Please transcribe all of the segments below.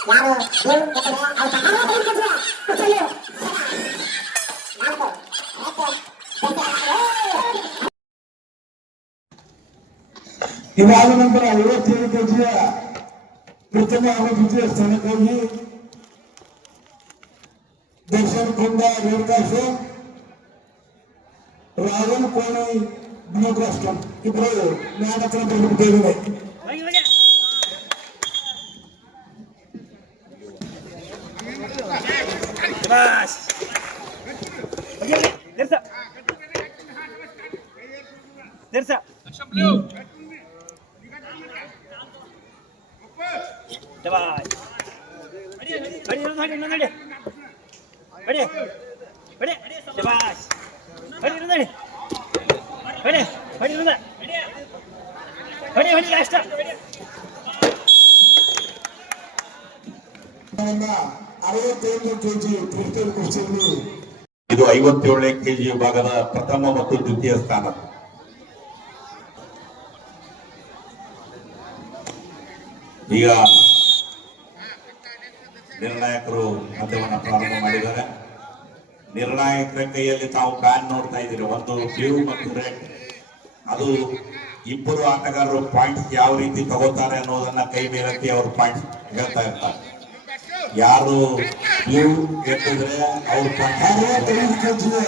ಯಾರು ನೀವು ಯಾಕಂದ್ರೆ ಅವ್ರ ಕನ್ನಡ ಕಲಿತಿದ್ರು ಕುಚ್ಚಲು ನಾಲ್ಕು ಇದಾದ ನಂತರ ಐವತ್ತೇಳು ಕೆಜಿಯ ಪ್ರಥಮ ಹಾಗೂ ದ್ವಿತೀಯ ಸ್ಥಾನಕ್ಕೆ ಹೋಗಿ ದರ್ಶನ್ ಕೊಂಡ ರೇಣುಕಾಶು ರಾಹುಲ್ ಕೋಣಿ ಬ್ಲೂ ರಾಷ್ಟ್ರ ಇಬ್ಬರು ಮ್ಯಾಟ್ ಹತ್ರ Smash. There's a. There's a. Blue. Давай. Бери, Ронади, Ронади. Бери. Бери. Давай. Бери, Ронади. Бери. Бери, Ронади. Бери, бери, ласта. Номер ಇದು ಐವತ್ತೇಳನೇ ಕೆಜಿ ವಿಭಾಗದ ಪ್ರಥಮ ಮತ್ತು ದ್ವಿತೀಯ ಸ್ಥಾನ. ಈಗ ನಿರ್ಣಾಯಕರು ಮತವನ್ನು ಪ್ರಾರಂಭ ಮಾಡಿದ್ದಾರೆ. ನಿರ್ಣಾಯಕರ ಕೈಯಲ್ಲಿ ತಾವು ಪ್ಯಾನ್ ನೋಡ್ತಾ ಇದ್ದೀರಿ. ಒಂದು ಬ್ಲೂ ಮತ್ತು ರೆಡ್ ಅದು ಇಬ್ಬರು ಆಟಗಾರರು ಪಾಯಿಂಟ್ಸ್ ಯಾವ ರೀತಿ ತಗೋತಾರೆ ಅನ್ನೋದನ್ನ ಕೈ ಮೇಲಕ್ಕೆ ಅವರು ಪಾಯಿಂಟ್ಸ್ ಹೇಳ್ತಾ ಇರ್ತಾರೆ. ಯಾರು ನೀವು ಗೆದ್ದಿದ್ರೆ ಅವ್ರ ಕೆಜಿಯ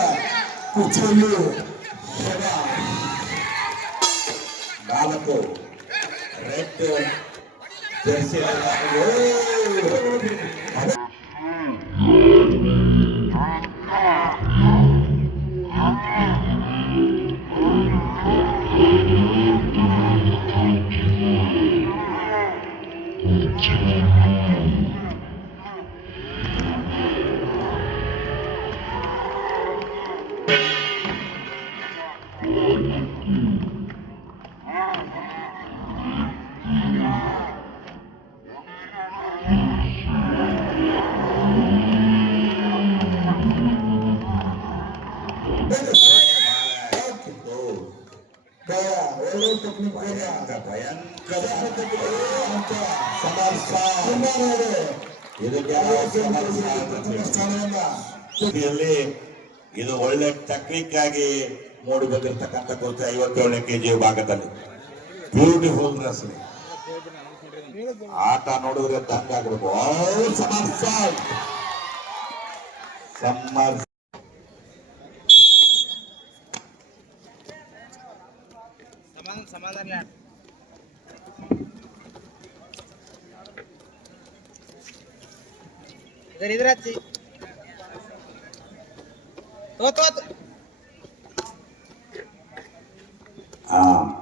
ಕುಸ್ತಿಯಲ್ಲಿ ನಾಲ್ಕು. ರೆಡ್. ಜೆರ್ಸಿ. ಇದು ಒಳ್ಳೆ ಟೆಕ್ನಿಕ್ ಆಗಿ ಮೂಡಿ ಬಂದಿರತಕ್ಕಂಥ ಕೋಚ ಐವತ್ತೇಳನೇ ಕೆಜಿ ವಿಭಾಗದಲ್ಲಿ. ಬ್ಯೂಟಿಫುಲ್ ಡ್ರೆಸ್ ಆಟ ನೋಡಿದ್ರೆ ತಂಗಾಗ್ಬೇಕು ಸಮರ್ಸ ಸಮಾಧಾನ. इधर इधर अच्छी तो तो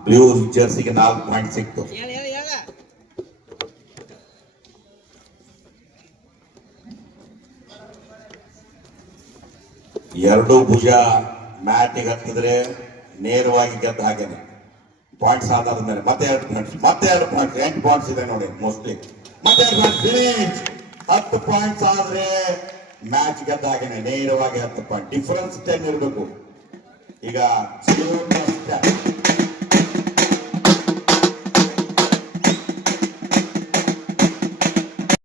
ಬ್ಲೂ ಜರ್ಸಿಗೆ ನಾಲ್ಕು ಪಾಯಿಂಟ್ ಸಿಕ್ತು ಹೇಳ ಹೇಳ ಹೇಳ ಎರಡು ಭುಜ ಮ್ಯಾಟಿಗೆ ಹತ್ತಿದ್ರೆ ನೇರವಾಗಿ ಗೆದ್ದ ಹಾಗೇನೆ ಪಾಯಿಂಟ್ಸ್ ಆಧಾರದ ಮೇಲೆ ಮತ್ತೆ ಎರಡು ಪಾಯಿಂಟ್ಸ್ ಮತ್ತೆ ಎರಡು ಪಾಯಿಂಟ್ಸ್ ಎಂಟು ಪಾಯಿಂಟ್ಸ್ ಇದೆ ನೋಡಿ ಮೋಸ್ಟ್ಲಿ ಮತ್ತೆ ಎರಡು ಪಾಯಿಂಟ್ಸ್ ಫಿನಿಶ್ ಹತ್ತು ಪಾಯಿಂಟ್ಸ್ ಆದ್ರೆ ಮ್ಯಾಚ್ ಗೆದ್ದ ಹಾಗೇನೆ ನೇರವಾಗಿ ಹತ್ತು ಪಾಯಿಂಟ್ ಡಿಫರೆನ್ಸ್ ಟೆನ್ ಇರಬೇಕು ಈಗ 10.